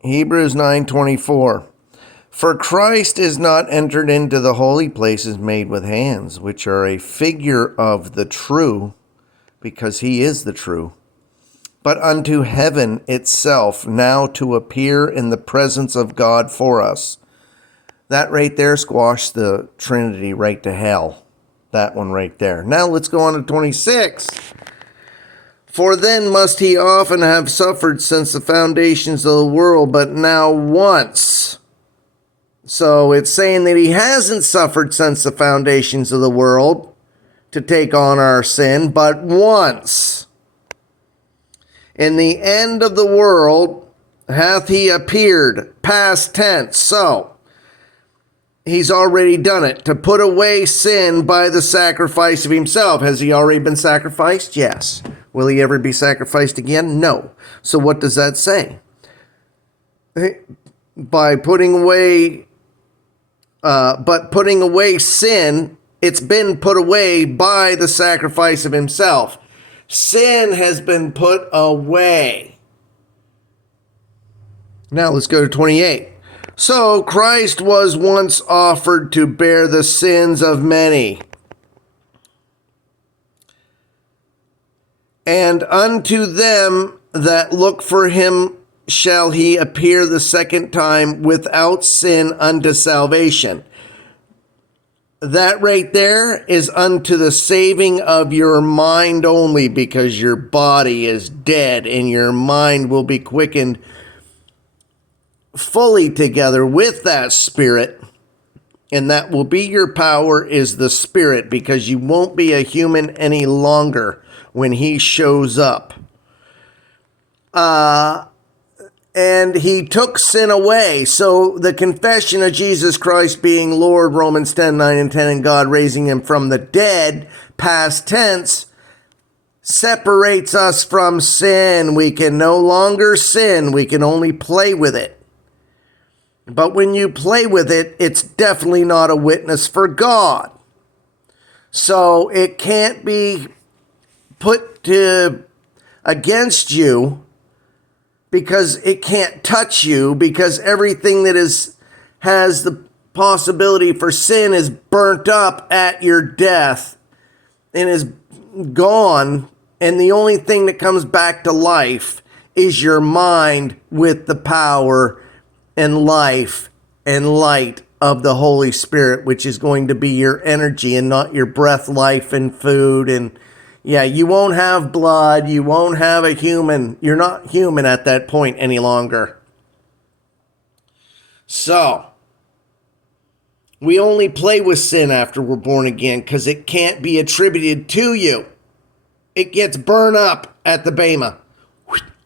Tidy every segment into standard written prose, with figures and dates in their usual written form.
Hebrews 9:24. For Christ is not entered into the holy places made with hands, which are a figure of the true, because he is the true, but unto heaven itself, now to appear in the presence of God for us. That right there squashed the Trinity right to hell. That one right there. Now let's go on to 26. For then must he often have suffered since the foundations of the world, but now once. So it's saying that he hasn't suffered since the foundations of the world to take on our sin, but once. In the end of the world hath he appeared, past tense. So he's already done it, to put away sin by the sacrifice of himself. Has he already been sacrificed? Yes. Will he ever be sacrificed again? No. So what does that say? By putting away putting away sin, it's been put away by the sacrifice of himself. Sin has been put away. Now let's go to 28. So Christ was once offered to bear the sins of many, and unto them that look for him shall he appear the second time without sin unto salvation. That right there is unto the saving of your mind only, because your body is dead and your mind will be quickened fully together with that spirit. And that will be your power, is the spirit, because you won't be a human any longer when he shows up. And he took sin away. So the confession of Jesus Christ being Lord, Romans 10:9 and 10, and God raising him from the dead, past tense, separates us from sin. We can no longer sin. We can only play with it. But when you play with it, it's definitely not a witness for God. So it can't be put against you, because it can't touch you, because everything that has the possibility for sin is burnt up at your death and is gone. And the only thing that comes back to life is your mind with the power and life and light of the Holy Spirit, which is going to be your energy and not your breath, life, and food. And yeah, you won't have blood. You won't have a human. You're not human at that point any longer. So, we only play with sin after we're born again, because it can't be attributed to you. It gets burned up at the Bema.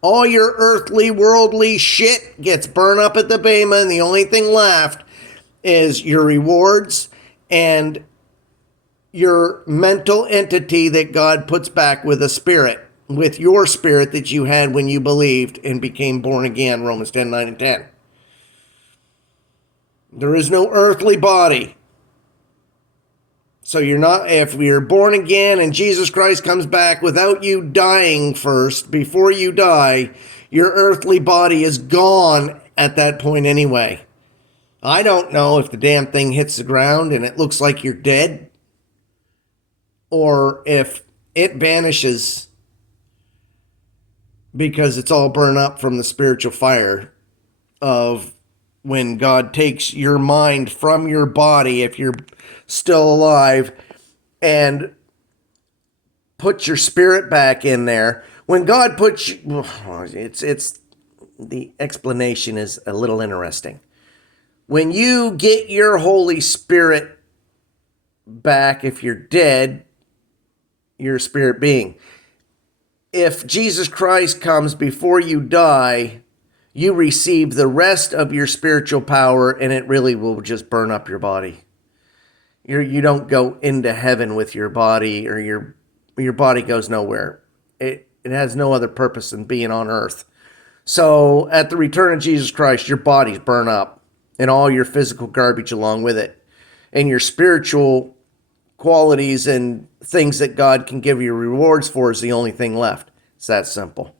All your earthly, worldly shit gets burned up at the Bema, and the only thing left is your rewards and your mental entity that God puts back with a spirit, with your spirit that you had when you believed and became born again, Romans 10:9 and 10. There is no earthly body. So if you're born again and Jesus Christ comes back without you dying first, before you die, your earthly body is gone at that point anyway. I don't know if the damn thing hits the ground and it looks like you're dead, or if it vanishes because it's all burned up from the spiritual fire of when God takes your mind from your body, if you're still alive, and puts your spirit back in there. When God puts you, it's the explanation is a little interesting. When you get your Holy Spirit back, if you're dead, your spirit being, if Jesus Christ comes before you die, you receive the rest of your spiritual power, and it really will just burn up your body. You don't go into heaven with your body, or your body goes nowhere. It has no other purpose than being on earth. So at the return of Jesus Christ, your body's burn up, and all your physical garbage along with it, and your spiritual qualities and things that God can give you rewards for is the only thing left. It's that simple.